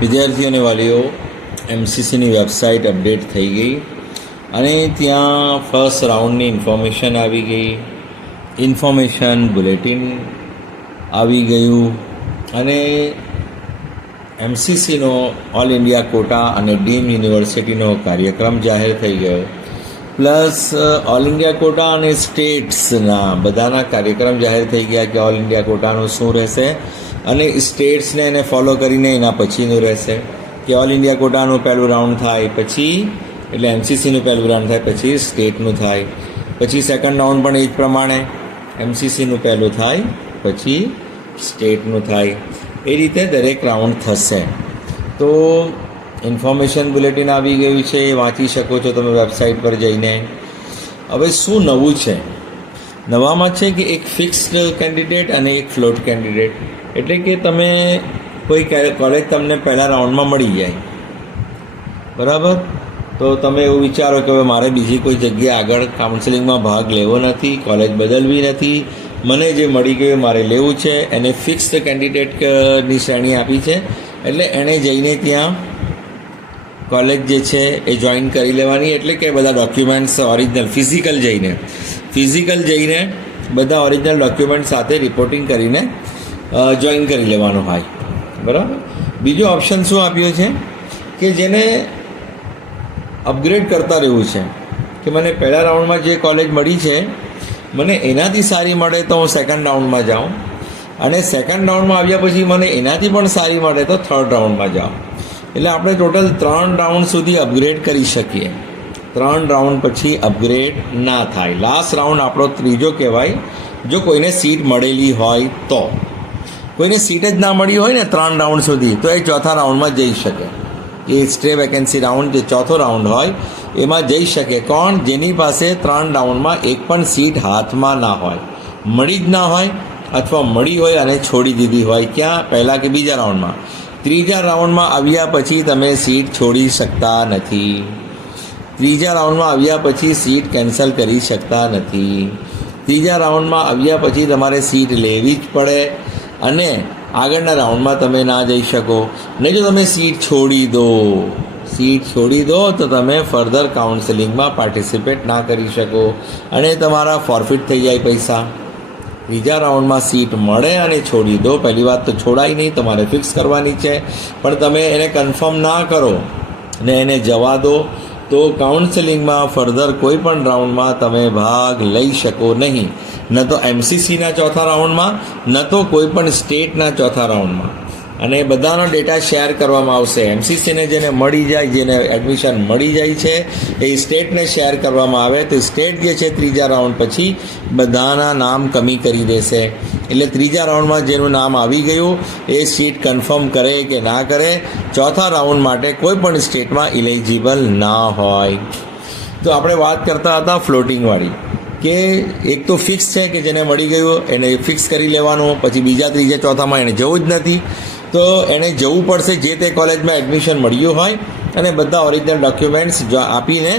વિદ્યાર્થીઓ અને વાલીઓ, એમસીસીની વેબસાઇટ અપડેટ થઈ ગઈ અને ત્યાં ફર્સ્ટ રાઉન્ડની ઇન્ફોર્મેશન આવી ગઈ, ઇન્ફોર્મેશન બુલેટિન આવી ગયું અને એમસીસીનો ઓલ ઇન્ડિયા કોટા અને ડીમ યુનિવર્સિટીનો કાર્યક્રમ જાહેર થઈ ગયો. પ્લસ ઓલ ઇન્ડિયા કોટા અને સ્ટેટ્સના બધાના કાર્યક્રમ જાહેર થઈ ગયા કે ઓલ ઇન્ડિયા કોટાનું શું રહેશે અને સ્ટેટ્સને એને ફોલો કરીને એના પછીનું રહેશે કે ઓલ ઇન્ડિયા કોટાનું પહેલું રાઉન્ડ થાય પછી એટલે એમસીસીનું પહેલું રાઉન્ડ થાય પછી સ્ટેટનું થાય, પછી સેકન્ડ રાઉન્ડ પણ એ જ પ્રમાણે એમસીસીનું પહેલું થાય પછી સ્ટેટનું થાય, એ રીતે દરેક રાઉન્ડ થશે. તો ઇન્ફોર્મેશન બુલેટિન આવી ગયું છે, એ વાંચી શકો છો તમે વેબસાઇટ પર જઈને. હવે શું નવું છે? નવામાં છે કે એક ફિક્સ્ડ કેન્ડિડેટ અને એક ફ્લોટ કેન્ડિડેટ, એટલે કે તમે કોઈ કોલેજ તમને પહેલાં રાઉન્ડમાં મળી જાય, બરાબર, તો તમે એવું વિચારો કે હવે મારે બીજી કોઈ જગ્યાએ આગળ કાઉન્સેલિંગમાં ભાગ લેવો નથી, કોલેજ બદલવી નથી, મને જે મળી ગયું મારે લેવું છે. એને ફિક્સ્ડ કેન્ડિડેટની શ્રેણી આપી છે, એટલે એણે જઈને ત્યાં કોલેજ જે છે એ જોઈન કરી લેવાની. એટલે કે બધા ડોક્યુમેન્ટ્સ ઓરિજિનલ ફિઝિકલ જઈને બધા ઓરિજિનલ ડોક્યુમેન્ટ સાથે રિપોર્ટિંગ કરીને જોઈન કરી લેવાનું હોય, બરાબર. બીજો ઓપ્શન શું આપ્યો છે કે જેને અપગ્રેડ કરતા રહેવું છે કે મને પહેલા રાઉન્ડમાં જે કોલેજ મળી છે મને એનાથી સારી મળે તો હું સેકન્ડ રાઉન્ડમાં જાઉં, અને સેકન્ડ રાઉન્ડમાં આવ્યા પછી મને એનાથી પણ સારી મળે તો થર્ડ રાઉન્ડમાં જાઉં. એટલે આપણે ટોટલ 3 રાઉન્ડ સુધી અપગ્રેડ કરી શકીએ. 3 રાઉન્ડ પછી અપગ્રેડ ના થાય. લાસ્ટ રાઉન્ડ આપણો ત્રીજો કહેવાય જો કોઈને સીટ મળેલી હોય તો. કોઈને સીટ જ ના મળી હોય ને 3 રાઉન્ડ સુધી તો એ ચોથા રાઉન્ડમાં જઈ શકે. એ સ્ટે વેકેન્સી રાઉન્ડ જે ચોથો રાઉન્ડ હોય એમાં જઈ શકે. કોણ? જેની પાસે 3 રાઉન્ડમાં એક પણ સીટ હાથમાં ના હોય, મળી જ ના હોય, અથવા મળી હોય અને છોડી દીધી હોય. ક્યાં? પહેલાં કે બીજા રાઉન્ડમાં. ત્રીજા રાઉન્ડમાં આવ્યા પછી તમે સીટ છોડી શકતા નથી. ત્રીજા રાઉન્ડમાં આવ્યા પછી સીટ કેન્સલ કરી શકતા નથી. ત્રીજા રાઉન્ડમાં આવ્યા પછી તમારે સીટ લેવી જ પડે અને આગળના રાઉન્ડમાં તમે ના જઈ શકો. ને જો તમે સીટ છોડી દો તો તમે ફર્ધર કાઉન્સેલિંગમાં પાર્ટિસિપેટ ના કરી શકો અને તમારા ફોરફિટ થઈ જાય પૈસા. ત્રીજા રાઉન્ડમાં સીટ મળે અને છોડી દો, પહેલી વાત તો છોડાય નહીં, તમારે ફિક્સ કરવાની છે, પણ તમે એને કન્ફર્મ ના કરો ને એને જવા દો તો કાઉન્સેલિંગમાં ફર્ધર કોઈ પણ રાઉન્ડમાં તમે ભાગ લઈ શકો નહીં. ન તો એમસીસીના ચોથા રાઉન્ડમાં, ન તો કોઈ પણ સ્ટેટના ચોથા રાઉન્ડમાં. અને બધાનો ડેટા શેર કરવામાં આવશે. એમસીસીને જેને મળી જાય, જેને એડમિશન મળી જાય છે એ સ્ટેટને શેર કરવામાં આવે તો સ્ટેટ જે છે ત્રીજા રાઉન્ડ પછી બધાના નામ કમી કરી દેશે. એટલે ત્રીજા રાઉન્ડમાં જેનું નામ આવી ગયું એ સીટ કન્ફર્મ કરે કે ના કરે, ચોથા રાઉન્ડ માટે કોઈ પણ સ્ટેટમાં ઇલિજિબલ ના હોય. તો આપણે વાત કરતા હતા ફ્લોટિંગવાળી કે એક તો ફિક્સ છે કે જેને મળી ગયું એને ફિક્સ કરી લેવાનું, પછી બીજા ત્રીજા ચોથામાં એને જવું જ નથી તો એણે જવું પડશે જે તે કોલેજમાં એડમિશન મળ્યું હોય અને બધા ઓરિજિનલ ડોક્યુમેન્ટ્સ આપીને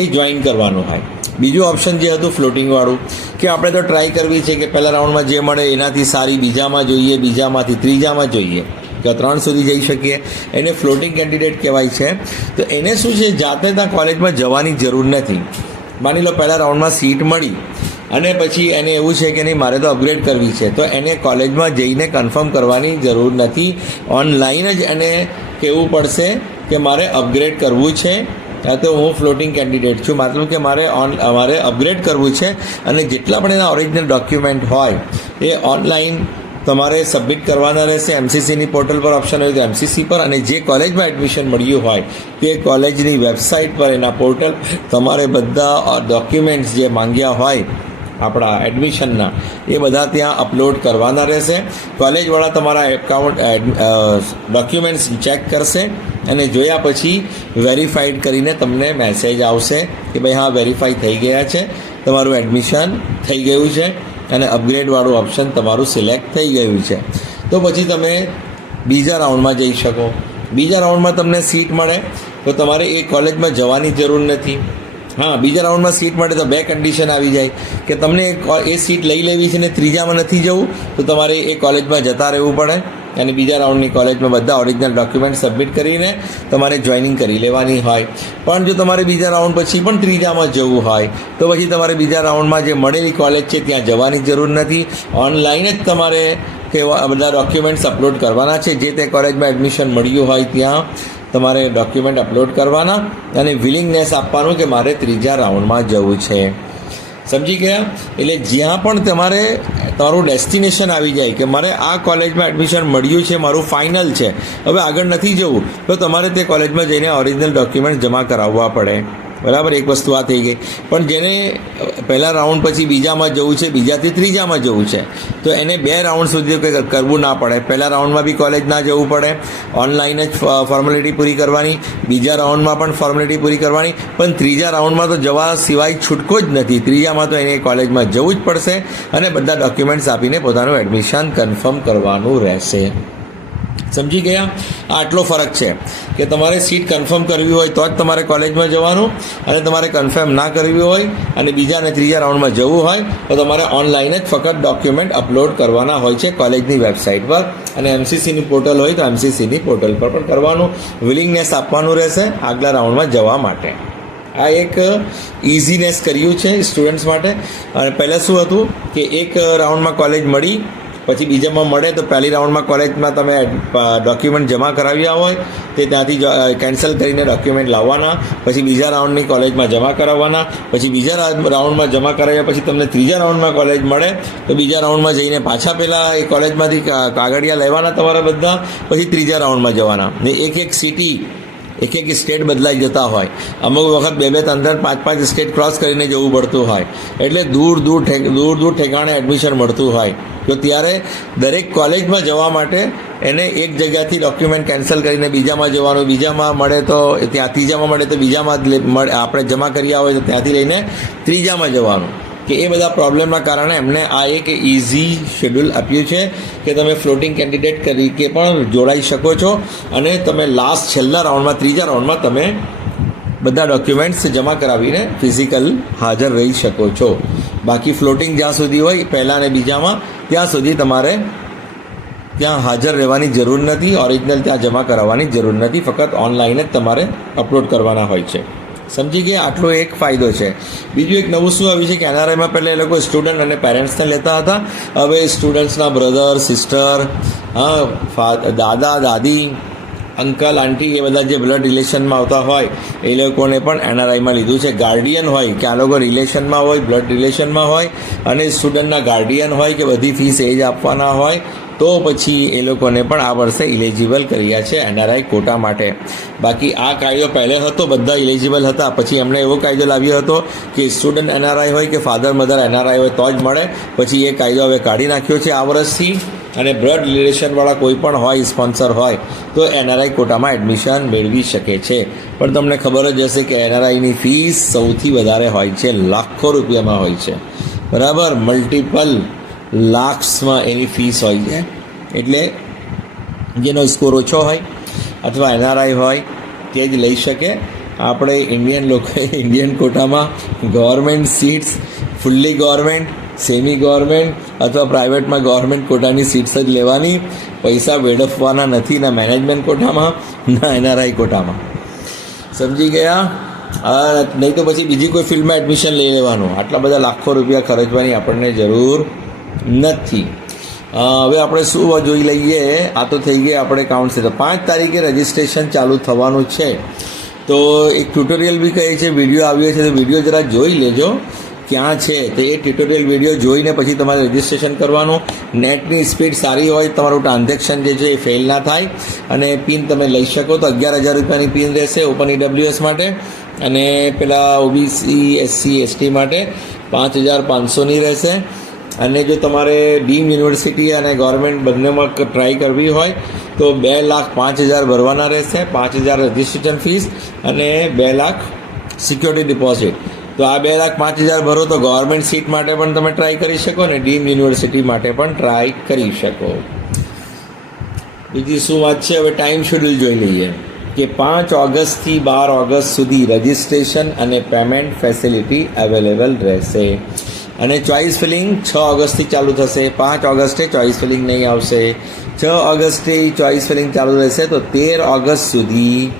એ જોઈન કરવાનું હોય. બીજું ઓપ્શન જે હતું ફ્લોટિંગવાળું કે આપણે તો ટ્રાય કરવી છે કે પહેલા રાઉન્ડમાં જે મળે એનાથી સારી બીજામાં જોઈએ, બીજામાંથી ત્રીજામાં જોઈએ કે 3 સુધી જઈ શકીએ. એને ફ્લોટિંગ કેન્ડિડેટ કહેવાય છે. તો એને શું છે, જાતે ત્યાં કોલેજમાં જવાની જરૂર નથી. માની લો પહેલા રાઉન્ડમાં સીટ મળી અને પછી એને એવું છે કે નહીં મારે તો અપગ્રેડ કરવી છે, તો એને કોલેજમાં જઈને કન્ફર્મ કરવાની જરૂર નથી. ઓનલાઈન જ એને કહેવું પડશે કે મારે અપગ્રેડ કરવું છે, તો હું ફ્લોટિંગ કેન્ડિડેટ છું, મતલબ કે મારે અપગ્રેડ કરવું છે અને જેટલા પણ એના ઓરિજિનલ ડોક્યુમેન્ટ હોય એ ઓનલાઈન તમારે સબમિટ કરવાના રહેશે. એમસીસીની પોર્ટલ પર ઓપ્શન હોય તો એમસીસી પર, અને જે કોલેજમાં એડમિશન મળ્યું હોય તે કોલેજની વેબસાઇટ પર એના પોર્ટલ તમારે બધા ડોક્યુમેન્ટ્સ જે માંગ્યા હોય આપણા એડમિશનના એ બધા ત્યાં અપલોડ કરવાના રહેશે. કોલેજવાળા તમારા ડોક્યુમેન્ટ્સ ચેક કરશે અને જોયા પછી વેરીફાઈડ કરીને તમને મેસેજ આવશે કે ભાઈ હા વેરીફાઈ થઈ ગયા છે, તમારું એડમિશન થઈ ગયું છે અને અપગ્રેડવાળું ઓપ્શન તમારું સિલેક્ટ થઈ ગયું છે. તો પછી તમે બીજા રાઉન્ડમાં જઈ શકો. બીજા રાઉન્ડમાં તમને સીટ મળે તો તમારે એ કોલેજમાં જવાની જરૂર નથી. હા, બીજા રાઉન્ડમાં સીટ મળે તો 2 કન્ડિશન આવી જાય કે તમને એ સીટ લઈ લેવી છે ને ત્રીજામાં નથી જવું તો તમારે એ કોલેજમાં જતા રહેવું પડે અને બીજા રાઉન્ડની કોલેજમાં બધા ઓરિજિનલ ડોક્યુમેન્ટ સબમિટ કરીને તમારે જોઈનિંગ કરી લેવાની હોય. પણ જો તમારે બીજા રાઉન્ડ પછી પણ ત્રીજામાં જવું હોય તો પછી તમારે બીજા રાઉન્ડમાં જે મળેલી કોલેજ છે ત્યાં જવાની જરૂર નથી. ઓનલાઈન જ તમારે બધા ડોક્યુમેન્ટ્સ અપલોડ કરવાના છે. જે તે કોલેજમાં એડમિશન મળ્યું હોય ત્યાં તમારે ડોક્યુમેન્ટ અપલોડ કરવાના અને વિલિંગનેસ આપવાનું કે મારે ત્રીજા રાઉન્ડમાં જવું છે. સમજી ગયા? એટલે જ્યાં પણ તમારે તમારું ડેસ્ટિનેશન આવી જાય કે મારે આ કોલેજમાં એડમિશન મળ્યું છે, મારું ફાઇનલ છે, હવે આગળ નથી જવું, તો તમારે તે કોલેજમાં જઈને ઓરિજિનલ ડોક્યુમેન્ટ જમા કરાવવા પડે. બરાબર, એક વસ્તુ આ થઈ ગઈ. પણ જેને પહેલા રાઉન્ડ પછી બીજામાં જવું છે, બીજાથી ત્રીજામાં જવું છે, તો એને 2 રાઉન્ડ સુધી કંઈ કરવું ના પડે. પહેલા રાઉન્ડમાં બી કોલેજ ના જવું પડે, ઓનલાઈન જ ફોર્મેલિટી પૂરી કરવાની, બીજા રાઉન્ડમાં પણ ફોર્મેલિટી પૂરી કરવાની, પણ ત્રીજા રાઉન્ડમાં તો જવા સિવાય છૂટકો જ નથી. ત્રીજામાં તો એને કોલેજમાં જવું જ પડશે અને બધા ડોક્યુમેન્ટ્સ આપીને પોતાનું એડમિશન કન્ફર્મ કરવાનું રહેશે. સમજી ગયા? આટલો ફરક છે કે તમારે સીટ કન્ફર્મ કરવી હોય તો જ તમારે કોલેજમાં જવાનું, અને તમારે કન્ફર્મ ના કરવી હોય અને બીજા અને ત્રીજા રાઉન્ડમાં જવું હોય તો તમારે ઓનલાઈન જ ફક્ત ડોક્યુમેન્ટ અપલોડ કરવાના હોય છે કોલેજની વેબસાઇટ પર, અને એમસીસીની પોર્ટલ હોય તો એમસીસીની પોર્ટલ પર પણ કરવાનું. વિલિંગનેસ આપવાનું રહેશે આગલા રાઉન્ડમાં જવા માટે. આ એક ઇઝીનેસ કર્યું છે સ્ટુડન્ટ્સ માટે. અને પહેલાં શું હતું કે એક રાઉન્ડમાં કોલેજ મળી, પછી બીજામાં મળે તો પહેલી રાઉન્ડમાં કોલેજમાં તમે ડોક્યુમેન્ટ જમા કરાવ્યા હોય તે ત્યાંથી કેન્સલ કરીને ડોક્યુમેન્ટ લાવવાના, પછી બીજા રાઉન્ડની કોલેજમાં જમા કરાવવાના, પછી બીજા રાઉન્ડમાં જમા કરાવ્યા પછી તમને ત્રીજા રાઉન્ડમાં કોલેજ મળે તો બીજા રાઉન્ડમાં જઈને પાછા પહેલાં એ કોલેજમાંથી કાગળિયા લેવાના તમારા બધા, પછી ત્રીજા રાઉન્ડમાં જવાના. ને એક સિટી એક સ્ટેટ બદલાઈ જતા હોય, અમુક વખત 2-2, 3-3, 5-5 સ્ટેટ ક્રોસ કરીને જવું પડતું હોય, એટલે દૂર દૂર ઠેકાણે એડમિશન મળતું હોય, તો ત્યારે દરેક કોલેજમાં જવા માટે એને એક જગ્યાથી ડોક્યુમેન્ટ કેન્સલ કરીને બીજામાં જવાનું, બીજામાં મળે તો ત્યાં ત્રીજામાં મળે તો બીજામાં આપણે જમા કર્યા હોય તો ત્યાંથી લઈને ત્રીજામાં જવાનું. કે એ બધા પ્રોબ્લેમના કારણે એમને આ એક ઇઝી શેડ્યુલ આપ્યું છે કે તમે ફ્લોટિંગ કેન્ડિડેટ તરીકે પણ જોડાઈ શકો છો અને તમે છેલ્લા રાઉન્ડમાં, ત્રીજા રાઉન્ડમાં તમે બધા ડોક્યુમેન્ટ્સ જમા કરાવીને ફિઝિકલ હાજર રહી શકો છો. બાકી ફ્લોટિંગ જ્યાં સુધી હોય પહેલાં અને બીજામાં, ત્યાં સુધી તમારે ત્યાં હાજર રહેવાની જરૂર નથી, ઓરિજિનલ ત્યાં જમા કરાવવાની જરૂર નથી, ફક્ત ઓનલાઈન જ તમારે અપલોડ કરવાના હોય છે. સમજી ગયા? આટલો એક ફાયદો છે. બીજું એક નવું શું આવ્યું છે કે એનઆરઆઈમાં પહેલાં એ લોકો સ્ટુડન્ટ અને પેરેન્ટ્સને લેતા હતા, હવે સ્ટુડન્ટ્સના બ્રધર, સિસ્ટર, દાદા, દાદી, અંકલ, આંટી, એ બધા જે બ્લડ રિલેશનમાં આવતા હોય એ લોકોને પણ એનઆરઆઈમાં લીધું છે. ગાર્ડિયન હોય કે આ લોકો રિલેશનમાં હોય, બ્લડ રિલેશનમાં હોય અને સ્ટુડન્ટના ગાર્ડિયન હોય કે બધી ફીસ એ જ આપવાના હોય, તો પછી એ લોકોને પણ આ વર્ષે ઇલિજિબલ કર્યા છે એનઆરઆઈ કોટા માટે. બાકી આ કાયદો પહેલે હતો, બધા ઇલિજિબલ હતા, પછી એમણે એવો કાયદો લાવ્યો હતો કે સ્ટુડન્ટ એનઆરઆઈ હોય કે ફાધર મધર એનઆરઆઈ હોય તો જ મળે. પછી એ કાયદો હવે કાઢી નાખ્યો છે આ વર્ષથી, અને બ્લડ રિલેશનવાળા કોઈ પણ હોય, સ્પોન્સર હોય તો એનઆરઆઈ કોટામાં એડમિશન મેળવી શકે છે. પણ તમને ખબર જ હશે કે એનઆરઆઈની ફીસ સૌથી વધારે હોય છે, લાખો રૂપિયામાં હોય છે. બરાબર, મલ્ટિપલ લાખ્સમાં એની ફીસ હોય છે. એટલે જેનો સ્કોર ઓછો હોય અથવા એનઆરઆઈ હોય તે જ લઈ શકે. આપણે ઇન્ડિયન લોકોએ ઇન્ડિયન કોટામાં government seats, fully government, semi government અથવા પ્રાઇવેટમાં ગવર્મેન્ટ કોટાની સીટ્સ જ લેવાની, પૈસા વેડફવાના નથી, ના મેનેજમેન્ટ કોટામાં ના એનઆરઆઈ કોટામાં. સમજી ગયા? નહીં તો પછી બીજી કોઈ ફિલ્ડમાં એડમિશન લઈ લેવાનું. આટલા બધા લાખો રૂપિયા ખર્ચવાની આપણને જરૂર નથી. હવે આપણે શું જોઈ લઈએ. આ તો થઈ ગયા આપણે કાઉન્ટ્સ. તો 5 તારીખે રજિસ્ટ્રેશન ચાલુ થવાનું છે. તો એક ટ્યુટોરિયલ બી કહે છે, વિડીયો આવ્યો છે, તો વિડીયો જરા જોઈ લેજો ક્યાં છે. તો એ ટ્યુટોરિયલ વિડીયો જોઈને પછી તમારે રજિસ્ટ્રેશન કરવાનું. નેટની સ્પીડ સારી હોય, તમારું ટ્રાન્ઝેક્શન જે છે એ ફેલ ના થાય, અને પિન તમે લઈ શકો તો 11,000 રૂપિયાની પિન રહેશે ઓપન ઈડબ્લ્યુએસ માટે, અને પેલા ઓબીસી, એસસી, એસટી માટે 5,500ની રહેશે. અને જો તમારે ડીમ યુનિવર્સિટી અને ગવર્મેન્ટ બંનેમાં ટ્રાય કરવી હોય તો 2,05,000 ભરવાના રહેશે. 5,000 રજિસ્ટ્રેશન ફીસ અને 2 લાખ સિક્યોરિટી ડિપોઝિટ. તો આ 2,05,000 ભરો તો ગવર્મેન્ટ સીટ માટે પણ તમે ટ્રાય કરી શકો અને ડીમ યુનિવર્સિટી માટે પણ ટ્રાય કરી શકો. બીજી શું વાત છે, હવે ટાઈમ શેડ્યુલ જોઈ લઈએ કે 5 ઓગસ્ટથી 12 ઓગસ્ટ સુધી રજિસ્ટ્રેશન અને પેમેન્ટ ફેસિલિટી અવેલેબલ રહેશે. અને ચોઇસ ફિલિંગ 6 ઓગસ્ટથી ચાલુ થશે. 5 ઓગસ્ટે ચોઇસ ફિલિંગ નહીં આવશે. 6 ઓગસ્ટે ચોઇસ ફિલિંગ ચાલુ રહેશે, તો 13 ઓગસ્ટ સુધી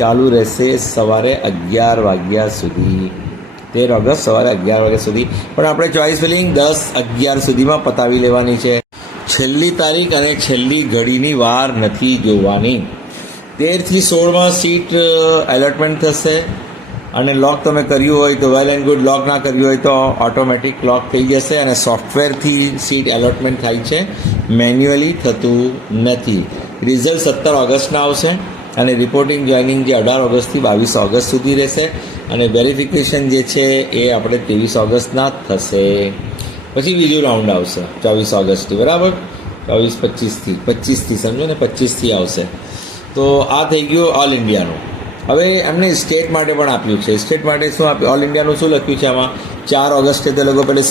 ચાલુ રહેશે સવારે 11 વાગ્યા સુધી. 13 ઓગસ્ટ સવારે 11 વાગ્યા સુધી. પણ આપણે ચોઇસ ફિલિંગ 10-11 સુધીમાં પતાવી લેવાની છે. છેલ્લી તારીખ અને છેલ્લી ઘડીની વાર નથી જોવાની. 13 થી 16માં સીટ એલોટમેન્ટ થશે. અને લોક તમે કર્યું હોય તો વેલ એન્ડ ગુડ, લોક ના કર્યું હોય તો ઓટોમેટિક લોક થઈ જશે. અને સોફ્ટવેરથી સીટ એલોટમેન્ટ થાય છે, મેન્યુઅલી થતું નથી. રિઝલ્ટ 17 ઓગસ્ટના આવશે અને રિપોર્ટિંગ જોઈનિંગ જે 18 ઓગસ્ટથી 22 ઓગસ્ટ સુધી રહેશે. અને વેરિફિકેશન જે છે એ આપણે 23 ઓગસ્ટના થશે. પછી બીજું રાઉન્ડ આવશે 24 ઓગસ્ટથી, બરાબર, 25થી સમજો ને, 25થી આવશે. તો આ થઈ ગયું ઓલ ઇન્ડિયાનું. હવે એમને સ્ટેટ માટે પણ આપ્યું છે. સ્ટેટ માટે શું આપ્યું? ઓલ ઇન્ડિયાનું શું લખ્યું છે આમાં? 4 ઓગસ્ટે તે લોકો પહેલાં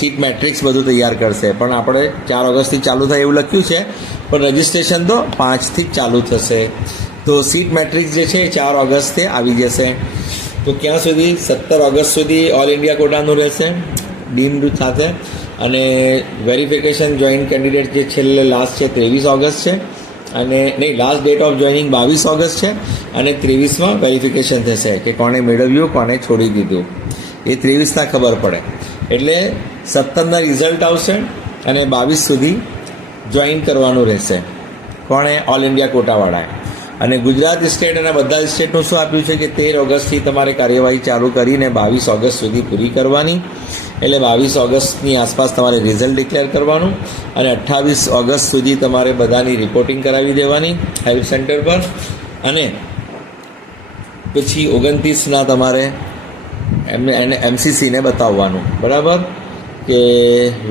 સીટ મેટ્રિક્સ બધું તૈયાર કરશે, પણ આપણે 4 ઓગસ્ટથી ચાલુ થાય એવું લખ્યું છે, પણ રજિસ્ટ્રેશન તો 5થી જ ચાલુ થશે. તો સીટ મેટ્રિક્સ જે છે એ 4 ઓગસ્ટે આવી જશે. તો ક્યાં સુધી? 17 ઓગસ્ટ સુધી ઓલ ઇન્ડિયા કોટાનું રહેશે, ડીમ્ડ સાથે. અને વેરિફિકેશન જોઈન્ટ કેન્ડિડેટ જે છેલ્લે લાસ્ટ છે 23 ઓગસ્ટ છે. અને નહીં, last date of joining 22 August છે. અને 23માં વેરિફિકેશન થશે કે કોણે મેળવ્યું, કોણે છોડી દીધું, એ 23ના ખબર પડે. એટલે 17ના રિઝલ્ટ આવશે અને 22 સુધી જોઈન કરવાનું રહેશે. કોણે? ઓલ ઇન્ડિયા કોટાવાળાએ. અને ગુજરાત સ્ટેટ અને બધા સ્ટેટનું શું આપ્યું છે કે 13 ઓગસ્ટથી તમારે કાર્યવાહી ચાલુ કરીને 22 ઓગસ્ટ સુધી પૂરી કરવાની. એટલે 22 ઓગસ્ટની આસપાસ તમારે રિઝલ્ટ ડિક્લેર કરવાનું અને 28 ઓગસ્ટ સુધી તમારે બધાની રિપોર્ટિંગ કરાવી દેવાની હેલ્પ સેન્ટર પર. અને પછી 29ના તમારે એમસીસીને બતાવવાનું, બરાબર, કે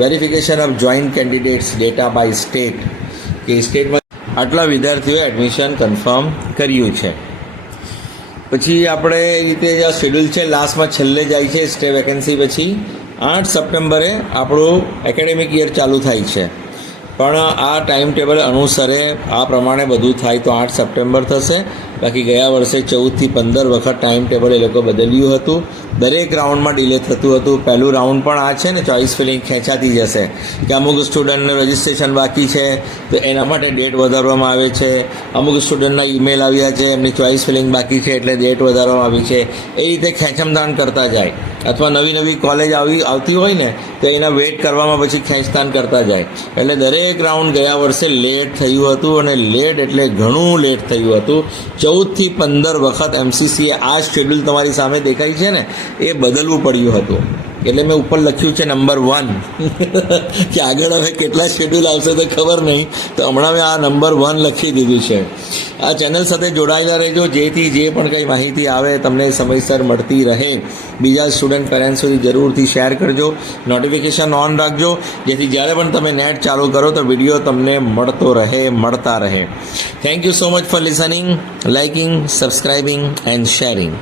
verification of joint candidates data by state, કે સ્ટેટમાં આટલા વિદ્યાર્થીઓએ એડમિશન કન્ફર્મ કર્યું છે. પછી આપણે એ રીતે જે શેડ્યુલ છે લાસ્ટમાં છેલ્લે જાય છે સ્ટે વેકેન્સી. પછી 8 સપ્ટેમ્બરે આપણું એકેડેમિક યર ચાલુ થાય છે, પણ આ ટાઈમ ટેબલ અનુસારે આ પ્રમાણે બધું થાય તો 8 સપ્ટેમ્બર થશે. બાકી ગયા વર્ષે 14થી 15 વખત ટાઈમ ટેબલ એ લોકો બદલ્યું હતું. દરેક રાઉન્ડમાં ડિલે થતું હતું. પહેલું રાઉન્ડ પણ આ છે ને, ચોઇસ ફિલિંગ ખેંચાતી જશે કે અમુક સ્ટુડન્ટનું રજિસ્ટ્રેશન બાકી છે તો એના માટે ડેટ વધારવામાં આવે છે. અમુક સ્ટુડન્ટના ઈમેલ આવ્યા છે, એમની ચોઇસ ફિલિંગ બાકી છે એટલે ડેટ વધારવામાં આવી છે. એ રીતે ખેંચમદાન કરતા જાય. અથવા નવી કોલેજ આવતી હોય ને તો એના વેઇટ કરવામાં પછી ખેંચતાન કરતા જાય. એટલે દરેક રાઉન્ડ ગયા વર્ષે લેટ થયું હતું, અને લેટ એટલે ઘણું લેટ થયું હતું. 14થી 15 વખત એમસીસીએ આ શેડ્યુલ તમારી સામે દેખાય છે ને એ બદલવું પડ્યું હતું. એટલે મેં ઉપર લખ્યું છે નંબર 1 કે આગળ હવે કેટલા શેડ્યુલ આવશે તો ખબર નહીં, તો હમણાં મેં આ નંબર 1 લખી દીધું છે. આ ચેનલ સાથે જોડાયેલા રહેજો, જેથી જે પણ કંઈ માહિતી આવે તમને સમયસર મળતી રહે. બીજા સ્ટુડન્ટ પેરેન્ટ્સ સુધી જરૂરથી શેર કરજો, નોટિફિકેશન ઓન રાખજો, જેથી જ્યારે પણ તમે નેટ ચાલુ કરો તો વિડીયો તમને મળતા રહે. Thank you so much for listening, liking, subscribing and sharing.